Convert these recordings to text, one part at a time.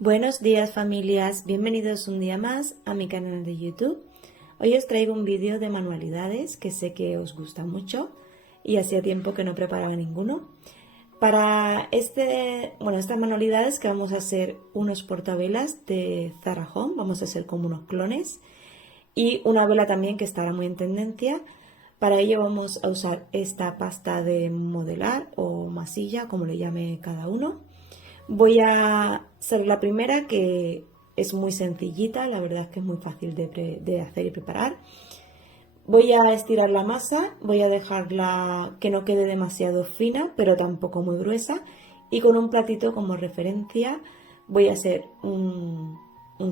Buenos días familias, bienvenidos un día más a mi canal de YouTube. Hoy os traigo un vídeo de manualidades que sé que os gusta mucho y hacía tiempo que no preparaba ninguno. Para estas manualidades que vamos a hacer unos portavelas de Zara Home, vamos a hacer como unos clones y una vela también que estará muy en tendencia. Para ello vamos a usar esta pasta de modelar o masilla, como le llame cada uno. Voy a hacer la primera, que es muy sencillita, la verdad es que es muy fácil de hacer y preparar. Voy a estirar la masa, voy a dejarla que no quede demasiado fina, pero tampoco muy gruesa. Y con un platito como referencia voy a hacer un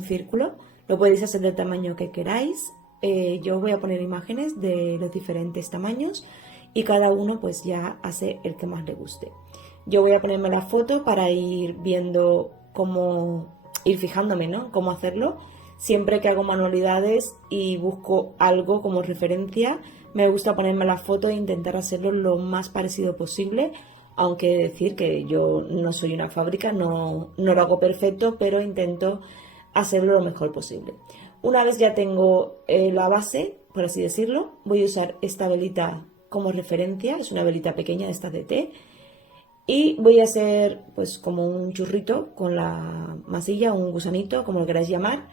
círculo. Lo podéis hacer del tamaño que queráis. Yo voy a poner imágenes de los diferentes tamaños y cada uno pues ya hace el que más le guste. Yo voy a ponerme la foto para ir viendo ir fijándome, ¿no? Cómo hacerlo. Siempre que hago manualidades y busco algo como referencia, me gusta ponerme la foto e intentar hacerlo lo más parecido posible, aunque decir que yo no soy una fábrica, no lo hago perfecto, pero intento hacerlo lo mejor posible. Una vez ya tengo la base, por así decirlo, voy a usar esta velita como referencia, es una velita pequeña de estas de té, y voy a hacer pues como un churrito con la masilla, un gusanito, como lo queráis llamar,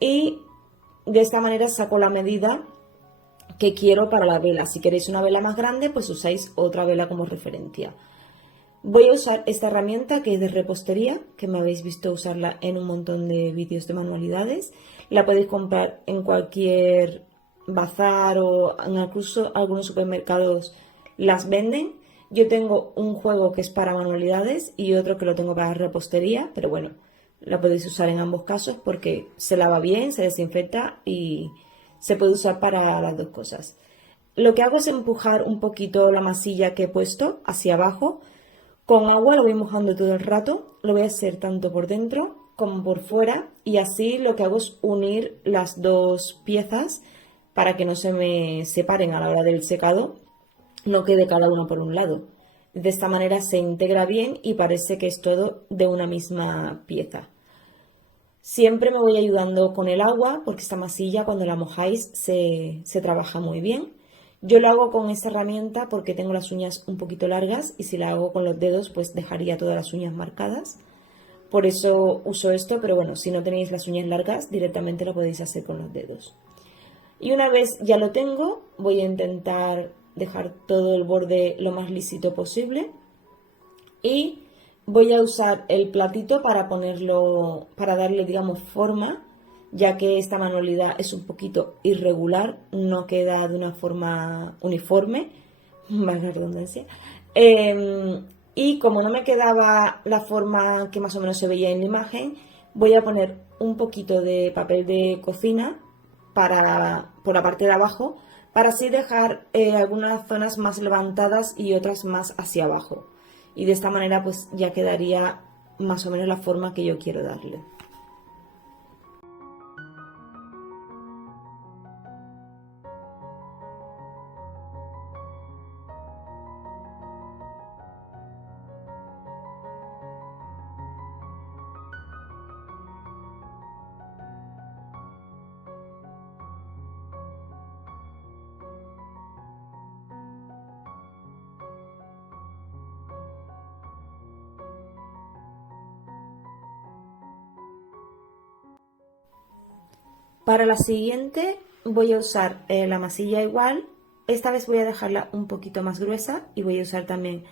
y de esta manera saco la medida que quiero para la vela. Si queréis una vela más grande, pues usáis otra vela como referencia. Voy a usar esta herramienta que es de repostería, que me habéis visto usarla en un montón de vídeos de manualidades. La podéis comprar en cualquier bazar o incluso algunos supermercados las venden. Yo tengo un juego que es para manualidades y otro que lo tengo para repostería, pero bueno, la podéis usar en ambos casos porque se lava bien, se desinfecta y se puede usar para las dos cosas. Lo que hago es empujar un poquito la masilla que he puesto hacia abajo. Con agua lo voy mojando todo el rato, lo voy a hacer tanto por dentro como por fuera y así lo que hago es unir las dos piezas para que no se me separen a la hora del secado, no quede cada uno por un lado. De esta manera se integra bien y parece que es todo de una misma pieza. Siempre me voy ayudando con el agua porque esta masilla cuando la mojáis se trabaja muy bien. Yo la hago con esta herramienta porque tengo las uñas un poquito largas y si la hago con los dedos pues dejaría todas las uñas marcadas. Por eso uso esto, pero bueno, si no tenéis las uñas largas directamente lo podéis hacer con los dedos. Y una vez ya lo tengo, voy a intentar dejar todo el borde lo más lisito posible y voy a usar el platito para ponerlo, para darle, digamos, forma, ya que esta manualidad es un poquito irregular, no queda de una forma uniforme, valga la redundancia. Y como no me quedaba la forma que más o menos se veía en la imagen, voy a poner un poquito de papel de cocina por la parte de abajo, para así dejar algunas zonas más levantadas y otras más hacia abajo. Y de esta manera pues ya quedaría más o menos la forma que yo quiero darle. Para la siguiente voy a usar la masilla igual. Esta vez voy a dejarla un poquito más gruesa y voy a usar también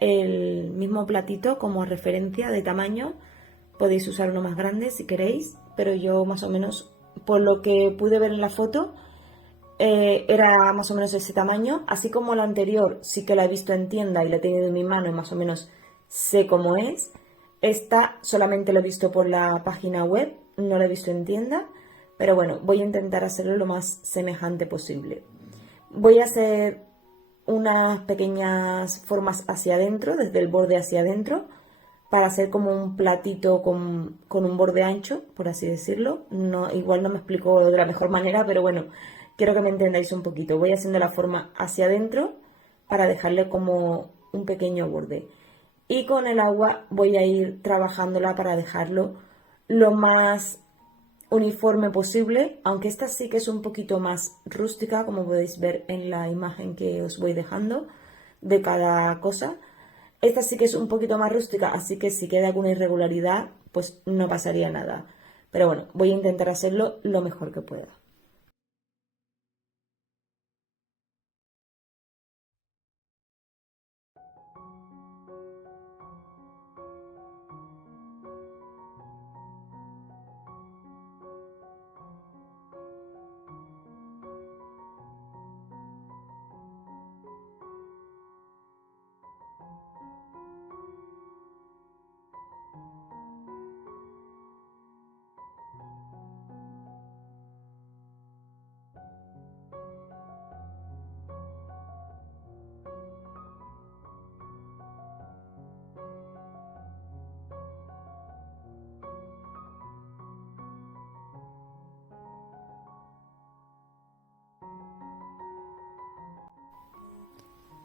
el mismo platito como referencia de tamaño. Podéis usar uno más grande si queréis, pero yo más o menos, por lo que pude ver en la foto, era más o menos ese tamaño. Así como la anterior sí que la he visto en tienda y la he tenido en mi mano y más o menos sé cómo es. Esta solamente la he visto por la página web, no la he visto en tienda. Pero bueno, voy a intentar hacerlo lo más semejante posible. Voy a hacer unas pequeñas formas hacia adentro, desde el borde hacia adentro, para hacer como un platito con un borde ancho, por así decirlo. No, igual no me explico de la mejor manera, pero bueno, quiero que me entendáis un poquito. Voy haciendo la forma hacia adentro para dejarle como un pequeño borde. y con el agua voy a ir trabajándola para dejarlo lo más uniforme posible, aunque esta sí que es un poquito más rústica, como podéis ver en la imagen que os voy dejando de cada cosa. Esta sí que es un poquito más rústica, así que si queda alguna irregularidad, pues no pasaría nada. Pero bueno, voy a intentar hacerlo lo mejor que pueda.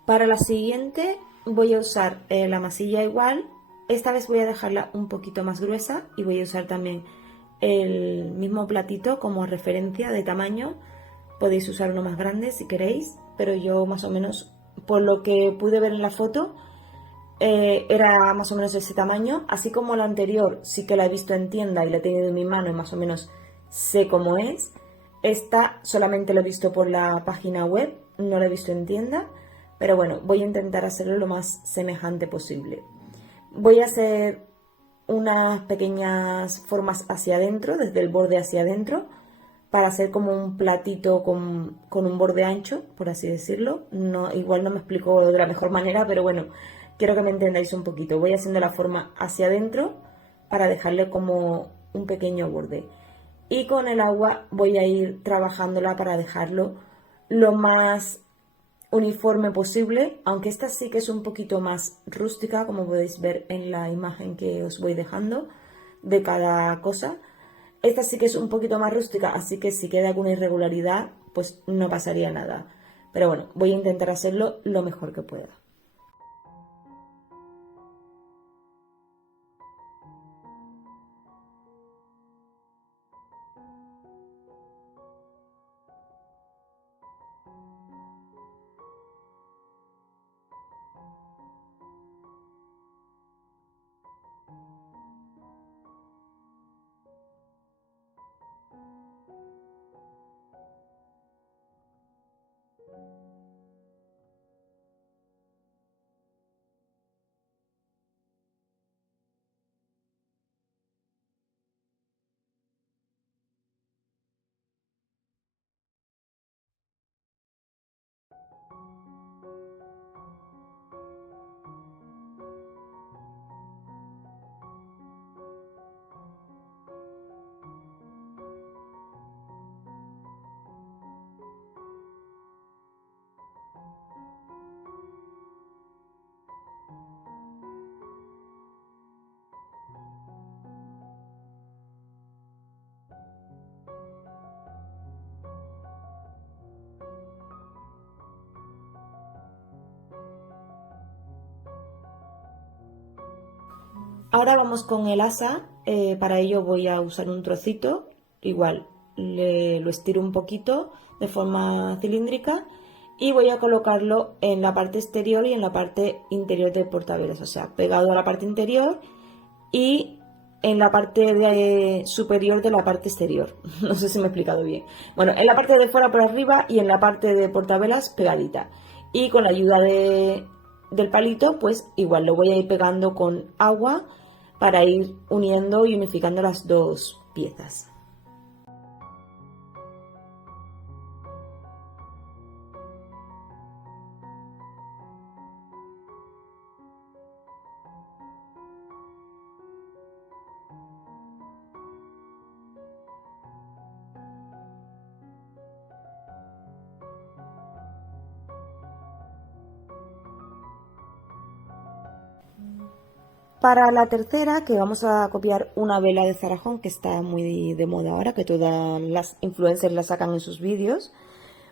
Para la siguiente voy a usar la masilla igual. Esta vez voy a dejarla un poquito más gruesa y voy a usar también el mismo platito como referencia de tamaño. Podéis usar uno más grande si queréis, pero yo más o menos, por lo que pude ver en la foto, era más o menos ese tamaño. Así como la anterior sí que la he visto en tienda y la he tenido en mi mano y más o menos sé cómo es. Esta solamente la he visto por la página web, no la he visto en tienda. Pero bueno, voy a intentar hacerlo lo más semejante posible. Voy a hacer unas pequeñas formas hacia adentro, desde el borde hacia adentro, para hacer como un platito con un borde ancho, por así decirlo. No, igual no me explico de la mejor manera, pero bueno, quiero que me entendáis un poquito. Voy haciendo la forma hacia adentro para dejarle como un pequeño borde. Y con el agua voy a ir trabajándola para dejarlo lo más uniforme posible, aunque esta sí que es un poquito más rústica, como podéis ver en la imagen que os voy dejando de cada cosa. Esta sí que es un poquito más rústica, así que si queda alguna irregularidad, pues no pasaría nada. Pero bueno, voy a intentar hacerlo lo mejor que pueda. Ahora vamos con el asa. Para ello voy a usar un trocito, igual lo estiro un poquito de forma cilíndrica y voy a colocarlo en la parte exterior y en la parte interior del portavelas, o sea, pegado a la parte interior y en la parte superior de la parte exterior. No sé si me he explicado bien. Bueno, en la parte de fuera por arriba y en la parte de portavelas pegadita. Y con la ayuda del palito, pues igual lo voy a ir pegando con agua para ir uniendo y unificando las dos piezas. Para la tercera, que vamos a copiar una vela de Zara Home, que está muy de moda ahora, que todas las influencers la sacan en sus vídeos,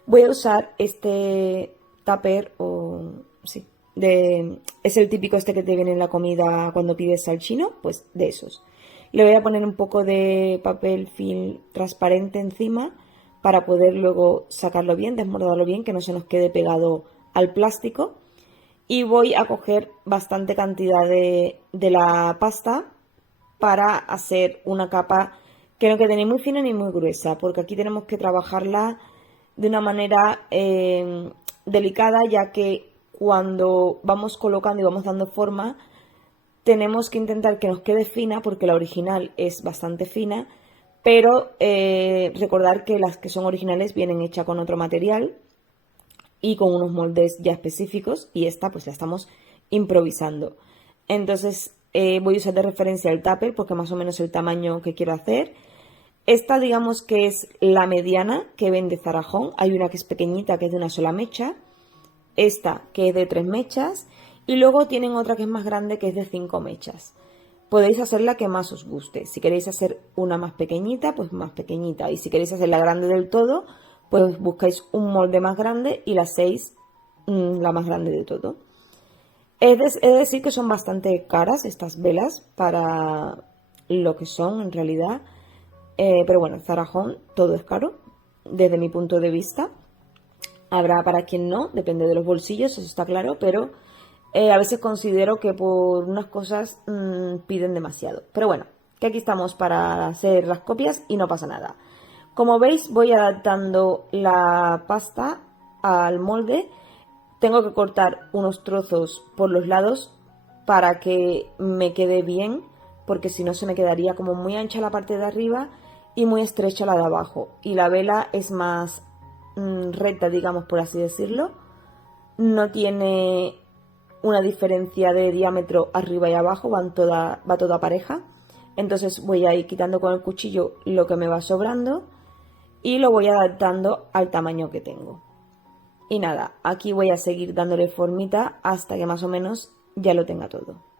voy a usar este tupper, o sí, es el típico este que te viene en la comida cuando pides al chino, pues de esos. Le voy a poner un poco de papel film transparente encima para poder luego sacarlo bien, desmordarlo bien, que no se nos quede pegado al plástico. Y voy a coger bastante cantidad de la pasta para hacer una capa que no quede ni muy fina ni muy gruesa, porque aquí tenemos que trabajarla de una manera delicada, ya que cuando vamos colocando y vamos dando forma, tenemos que intentar que nos quede fina, porque la original es bastante fina, pero recordar que las que son originales vienen hechas con otro material y con unos moldes ya específicos, y esta pues la estamos improvisando. Entonces voy a usar de referencia el tupper porque más o menos el tamaño que quiero hacer. Esta digamos que es la mediana que vende Zara Home. Hay una que es pequeñita, que es de una sola mecha, esta que es de 3 mechas, y luego tienen otra que es más grande, que es de 5 mechas. Podéis hacer la que más os guste. Si queréis hacer una más pequeñita, pues más pequeñita, y si queréis hacer la grande del todo, pues buscáis un molde más grande y la hacéis la más grande de todo. He de decir que son bastante caras estas velas para lo que son en realidad. Pero bueno, Zara Home todo es caro, desde mi punto de vista. Habrá para quien no, depende de los bolsillos, eso está claro, pero a veces considero que por unas cosas piden demasiado. Pero bueno, que aquí estamos para hacer las copias y no pasa nada. Como veis, voy adaptando la pasta al molde. Tengo que cortar unos trozos por los lados para que me quede bien, porque si no se me quedaría como muy ancha la parte de arriba y muy estrecha la de abajo. Y la vela es más recta, digamos, por así decirlo. No tiene una diferencia de diámetro arriba y abajo, va toda pareja. Entonces voy a ir quitando con el cuchillo lo que me va sobrando y lo voy adaptando al tamaño que tengo. Y nada, aquí voy a seguir dándole formita hasta que más o menos ya lo tenga todo.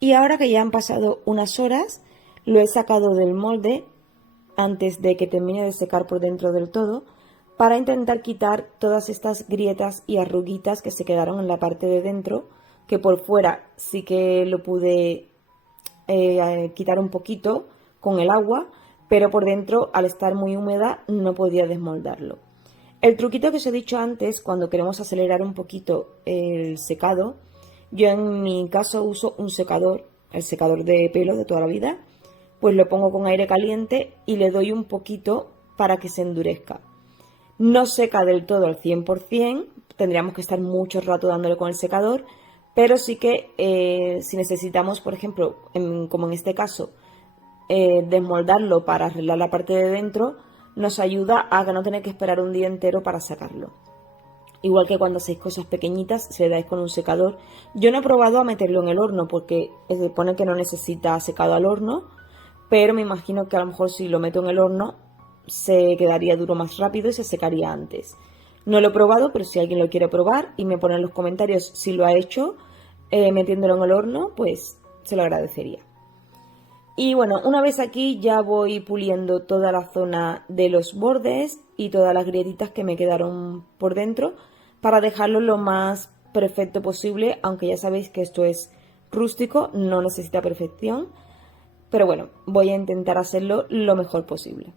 Y ahora que ya han pasado unas horas, lo he sacado del molde antes de que termine de secar por dentro del todo, para intentar quitar todas estas grietas y arruguitas que se quedaron en la parte de dentro, que por fuera sí que lo pude quitar un poquito con el agua, pero por dentro, al estar muy húmeda, no podía desmoldarlo. El truquito que os he dicho antes, cuando queremos acelerar un poquito el secado, yo en mi caso uso un secador, el secador de pelo de toda la vida, pues lo pongo con aire caliente y le doy un poquito para que se endurezca. No seca del todo al 100%, tendríamos que estar mucho rato dándole con el secador, pero sí que si necesitamos, por ejemplo, como en este caso, desmoldarlo para arreglar la parte de dentro, nos ayuda a no tener que esperar un día entero para sacarlo. Igual que cuando hacéis cosas pequeñitas, se dais con un secador. Yo no he probado a meterlo en el horno porque se pone que no necesita secado al horno, pero me imagino que a lo mejor si lo meto en el horno se quedaría duro más rápido y se secaría antes. No lo he probado, pero si alguien lo quiere probar y me pone en los comentarios si lo ha hecho metiéndolo en el horno, pues se lo agradecería. Y bueno, una vez aquí ya voy puliendo toda la zona de los bordes y todas las grietitas que me quedaron por dentro para dejarlo lo más perfecto posible, aunque ya sabéis que esto es rústico, no necesita perfección, pero bueno, voy a intentar hacerlo lo mejor posible.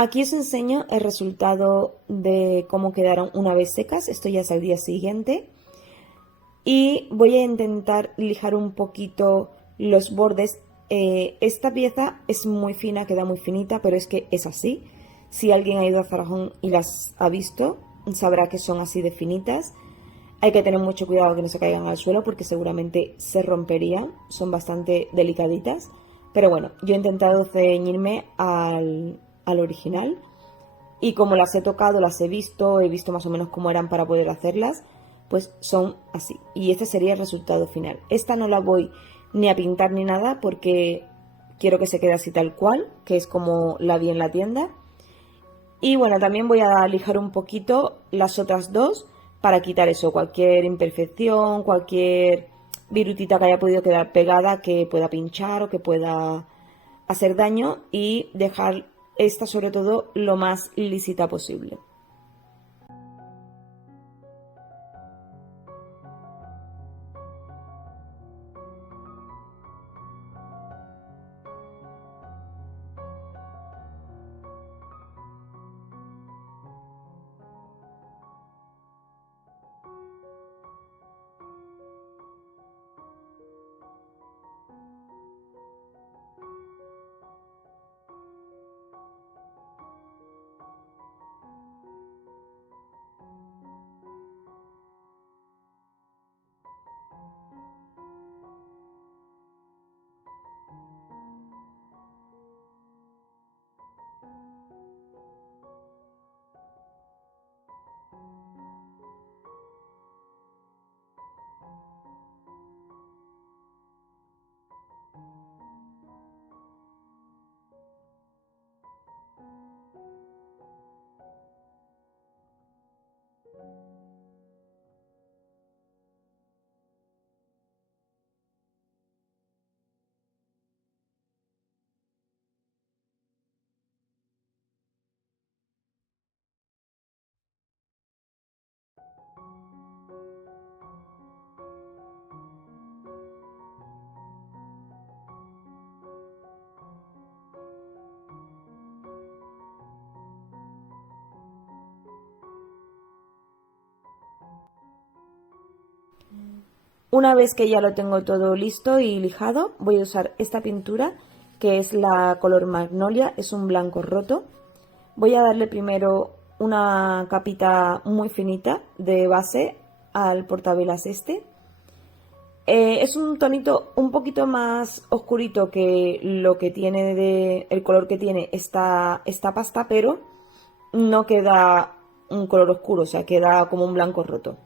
Aquí os enseño el resultado de cómo quedaron una vez secas. Esto ya es al día siguiente. Y voy a intentar lijar un poquito los bordes. Esta pieza es muy fina, queda muy finita, pero es que es así. Si alguien ha ido a Zara Home y las ha visto, sabrá que son así de finitas. Hay que tener mucho cuidado que no se caigan al suelo porque seguramente se romperían. Son bastante delicaditas. Pero bueno, yo he intentado ceñirme al original. Y como las he tocado, las he visto más o menos cómo eran para poder hacerlas, pues son así. Y este sería el resultado final. Esta no la voy ni a pintar ni nada porque quiero que se quede así tal cual, que es como la vi en la tienda. Y bueno, también voy a lijar un poquito las otras dos para quitar eso, cualquier imperfección, cualquier virutita que haya podido quedar pegada, que pueda pinchar o que pueda hacer daño, y dejar esta sobre todo lo más lísita posible. Una vez que ya lo tengo todo listo y lijado, voy a usar esta pintura que es la color Magnolia, es un blanco roto. Voy a darle primero una capita muy finita de base al portavelas este. Es un tonito un poquito más oscurito que lo que tiene el color que tiene esta pasta, pero no queda un color oscuro, o sea, queda como un blanco roto.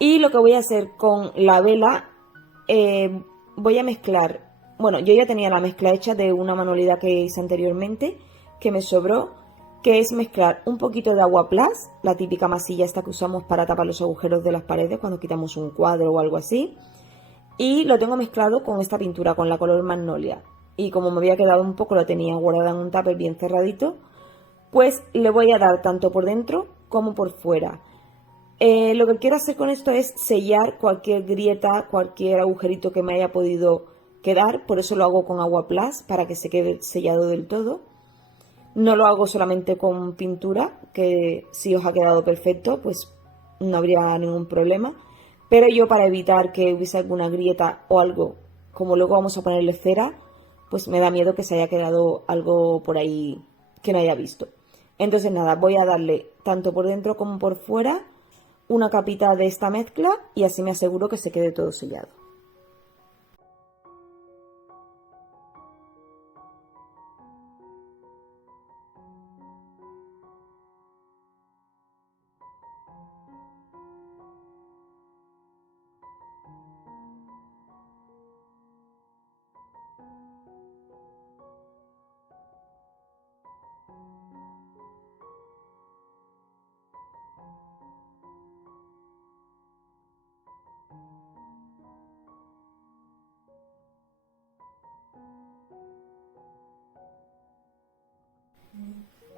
Y lo que voy a hacer con la vela, voy a mezclar, bueno, yo ya tenía la mezcla hecha de una manualidad que hice anteriormente, que me sobró, que es mezclar un poquito de agua plus, la típica masilla esta que usamos para tapar los agujeros de las paredes cuando quitamos un cuadro o algo así. Y lo tengo mezclado con esta pintura, con la color Magnolia. Y como me había quedado un poco, lo tenía guardada en un tupper bien cerradito, pues le voy a dar tanto por dentro como por fuera. Lo que quiero hacer con esto es sellar cualquier grieta, cualquier agujerito que me haya podido quedar. Por eso lo hago con agua plus, para que se quede sellado del todo. No lo hago solamente con pintura, que si os ha quedado perfecto, pues no habría ningún problema. Pero yo, para evitar que hubiese alguna grieta o algo, como luego vamos a ponerle cera, pues me da miedo que se haya quedado algo por ahí que no haya visto. Entonces nada, voy a darle tanto por dentro como por fuera una capita de esta mezcla y así me aseguro que se quede todo sellado.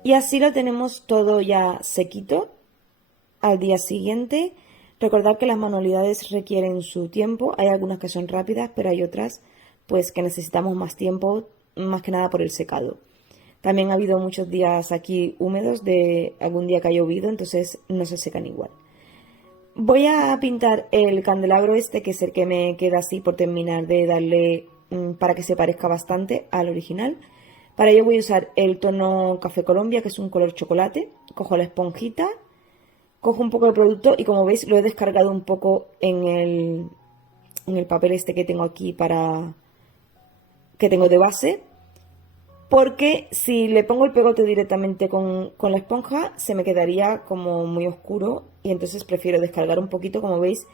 Y así lo tenemos todo ya sequito al día siguiente. Recordad que las manualidades requieren su tiempo. Hay algunas que son rápidas, pero hay otras pues que necesitamos más tiempo, más que nada por el secado. También ha habido muchos días aquí húmedos de algún día que ha llovido, entonces no se secan igual. Voy a pintar el candelabro este, que es el que me queda así por terminar de darle para que se parezca bastante al original. Para ello voy a usar el tono Café Colombia, que es un color chocolate. Cojo la esponjita, cojo un poco de producto y como veis lo he descargado un poco en el papel este que tengo aquí que tengo de base. Porque si le pongo el pegote directamente con la esponja se me quedaría como muy oscuro y entonces prefiero descargar un poquito. Como veis,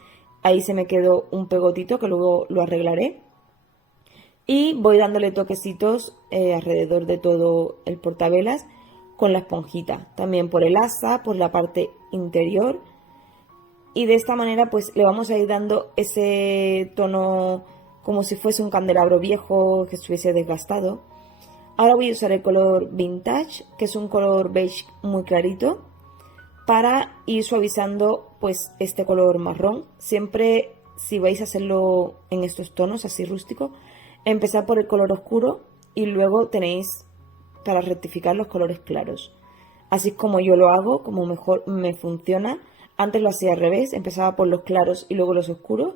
ahí se me quedó un pegotito que luego lo arreglaré. Y voy dándole toquecitos alrededor de todo el portavelas con la esponjita. También por el asa, por la parte interior. Y de esta manera pues le vamos a ir dando ese tono como si fuese un candelabro viejo que estuviese desgastado. Ahora voy a usar el color Vintage, que es un color beige muy clarito, para ir suavizando pues este color marrón. Siempre, si vais a hacerlo en estos tonos así rústicos, empezad por el color oscuro y luego tenéis para rectificar los colores claros. Así es como yo lo hago, como mejor me funciona. Antes lo hacía al revés, empezaba por los claros y luego los oscuros.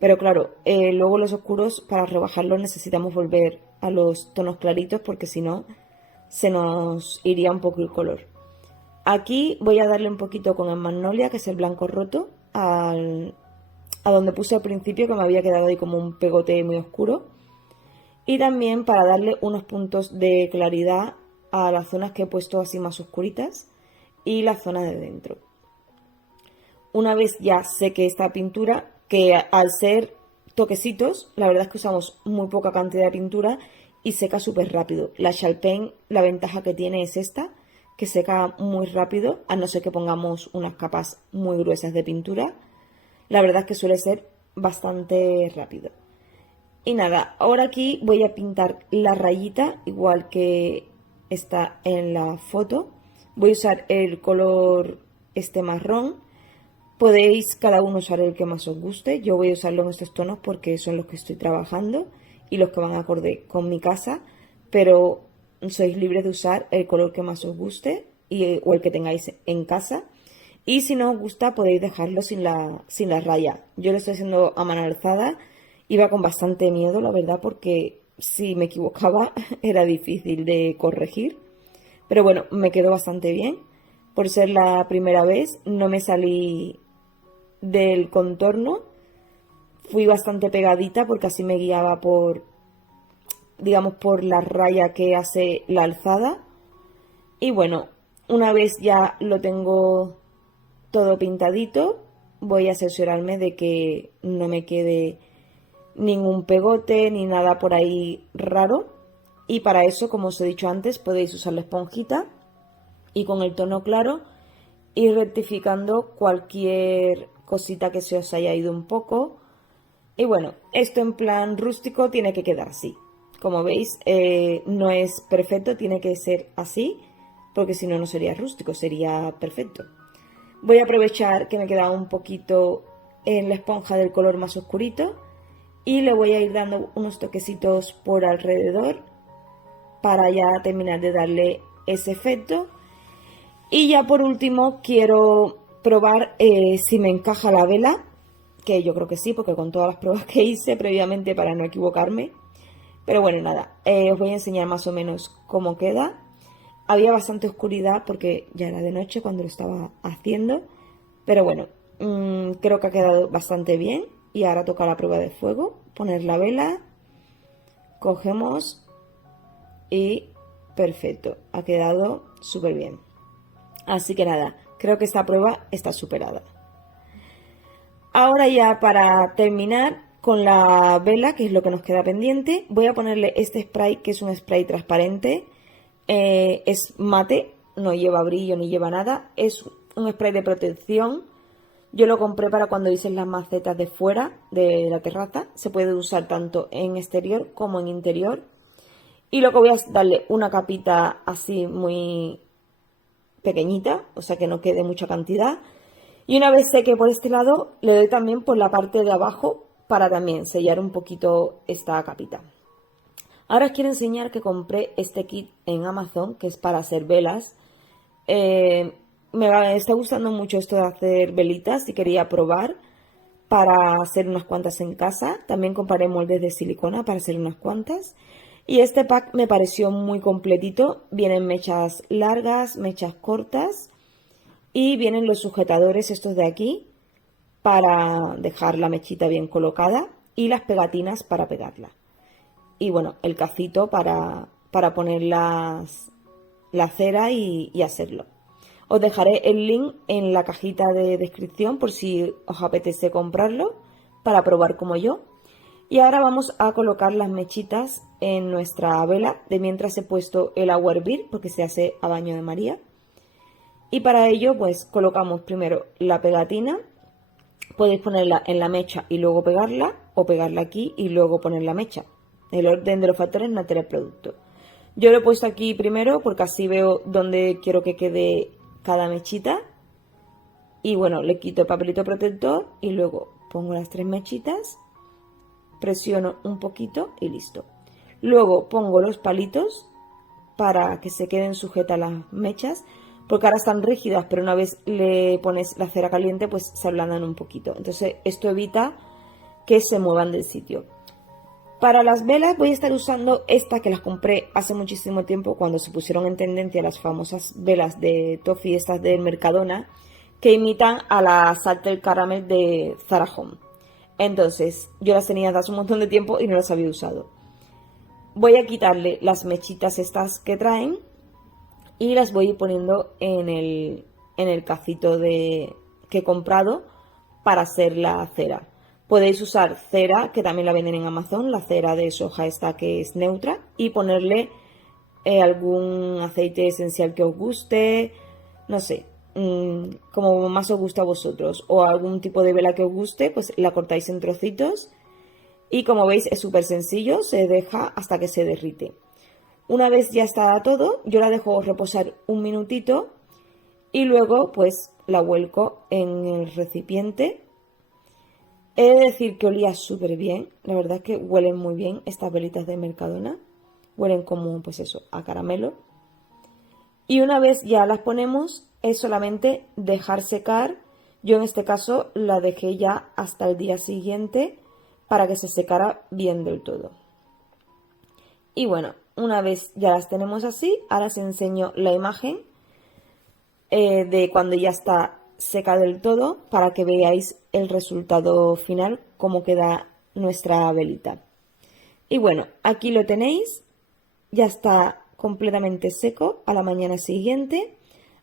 Pero claro, luego los oscuros para rebajarlos necesitamos volver a los tonos claritos porque si no se nos iría un poco el color. Aquí voy a darle un poquito con el Magnolia, que es el blanco roto, a donde puse al principio que me había quedado ahí como un pegote muy oscuro. Y también para darle unos puntos de claridad a las zonas que he puesto así más oscuritas y la zona de dentro. Una vez ya seque esta pintura, que al ser toquecitos, la verdad es que usamos muy poca cantidad de pintura y seca súper rápido. La Chalpain, la ventaja que tiene es esta, que seca muy rápido, a no ser que pongamos unas capas muy gruesas de pintura. La verdad es que suele ser bastante rápido. Y nada, ahora aquí voy a pintar la rayita, igual que está en la foto. Voy a usar el color este marrón. Podéis cada uno usar el que más os guste. Yo voy a usarlo en estos tonos porque son los que estoy trabajando y los que van acorde con mi casa. Pero sois libres de usar el color que más os guste o el que tengáis en casa. Y si no os gusta podéis dejarlo sin la raya. Yo lo estoy haciendo a mano alzada. Iba con bastante miedo, la verdad, porque si me equivocaba era difícil de corregir. Pero bueno, me quedó bastante bien. Por ser la primera vez no me salí del contorno, fui bastante pegadita porque así me guiaba por, digamos, por la raya que hace la alzada. Y bueno, una vez ya lo tengo todo pintadito, voy a asesorarme de que no me quede ningún pegote ni nada por ahí raro. Y para eso, como os he dicho antes, podéis usar la esponjita y con el tono claro ir rectificando cualquier cosita que se os haya ido un poco. Y bueno, esto en plan rústico tiene que quedar así. Como veis, no es perfecto, tiene que ser así, porque si no, no sería rústico, sería perfecto. Voy a aprovechar que me queda un poquito en la esponja del color más oscurito y le voy a ir dando unos toquecitos por alrededor para ya terminar de darle ese efecto. Y ya por último quiero probar si me encaja la vela, que yo creo que sí, porque con todas las pruebas que hice previamente para no equivocarme. Pero bueno, nada, os voy a enseñar más o menos cómo queda. Había bastante oscuridad porque ya era de noche cuando lo estaba haciendo. Pero bueno, creo que ha quedado bastante bien. Y ahora toca la prueba de fuego, poner la vela, cogemos y perfecto, ha quedado súper bien. Así que nada, creo que esta prueba está superada. Ahora ya para terminar con la vela, que es lo que nos queda pendiente, voy a ponerle este spray, que es un spray transparente. Es mate, no lleva brillo ni lleva nada. Es un spray de protección. Yo lo compré para cuando hice las macetas de fuera de la terraza. Se puede usar tanto en exterior como en interior. Y lo que voy a darle una capita así muy pequeñita, o sea que no quede mucha cantidad. Y una vez seque por este lado, le doy también por la parte de abajo para también sellar un poquito esta capita. Ahora os quiero enseñar que compré este kit en Amazon, que es para hacer velas. Me está gustando mucho esto de hacer velitas y quería probar para hacer unas cuantas en casa. También compraré moldes de silicona para hacer unas cuantas. Y este pack me pareció muy completito. Vienen mechas largas, mechas cortas y vienen los sujetadores estos de aquí para dejar la mechita bien colocada y las pegatinas para pegarla. Y bueno, el cacito para poner la cera y hacerlo. Os dejaré el link en la cajita de descripción por si os apetece comprarlo para probar como yo. Y ahora vamos a colocar las mechitas en nuestra vela. De mientras he puesto el agua a hervir porque se hace a baño de María. Y para ello pues colocamos primero la pegatina. Podéis ponerla en la mecha y luego pegarla, o pegarla aquí y luego poner la mecha. El orden de los factores no altera el producto. Yo lo he puesto aquí primero porque así veo dónde quiero que quede cada mechita. Y bueno, le quito el papelito protector y luego pongo las 3 mechitas, presiono un poquito y listo. Luego pongo los palitos para que se queden sujetas las mechas, porque ahora están rígidas, pero una vez le pones la cera caliente pues se ablandan un poquito. Entonces esto evita que se muevan del sitio. Para las velas voy a estar usando estas que las compré hace muchísimo tiempo cuando se pusieron en tendencia las famosas velas de toffee, estas del Mercadona, que imitan a la Salted Caramel de Zara Home. Entonces yo las tenía hace un montón de tiempo y no las había usado. Voy a quitarle las mechitas estas que traen y las voy a ir poniendo en el cacito que he comprado para hacer la cera. Podéis usar cera, que también la venden en Amazon, la cera de soja esta que es neutra, y ponerle algún aceite esencial que os guste, no sé, como más os gusta a vosotros, o algún tipo de vela que os guste, pues la cortáis en trocitos. Y como veis es súper sencillo, se deja hasta que se derrite. Una vez ya está todo, yo la dejo reposar un minutito y luego pues la vuelco en el recipiente. He de decir que olía súper bien, la verdad es que huelen muy bien estas velitas de Mercadona. Huelen como pues eso, a caramelo. Y una vez ya las ponemos es solamente dejar secar. Yo en este caso la dejé ya hasta el día siguiente para que se secara bien del todo. Y bueno, una vez ya las tenemos así, ahora os enseño la imagen de cuando ya está seca del todo para que veáis el resultado final, cómo queda nuestra velita. Y bueno, aquí lo tenéis, ya está completamente seco a la mañana siguiente.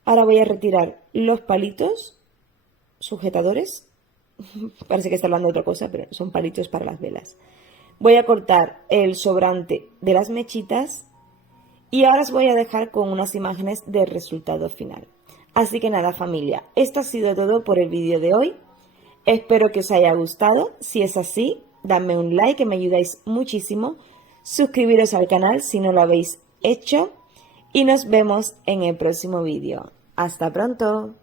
Ahora voy a retirar los palitos sujetadores, parece que está hablando de otra cosa, pero son palitos para las velas. Voy a cortar el sobrante de las mechitas y ahora os voy a dejar con unas imágenes del resultado final. Así que nada familia, esto ha sido todo por el vídeo de hoy. Espero que os haya gustado. Si es así, dadme un like que me ayudáis muchísimo. Suscribiros al canal si no lo habéis hecho. Y nos vemos en el próximo vídeo. ¡Hasta pronto!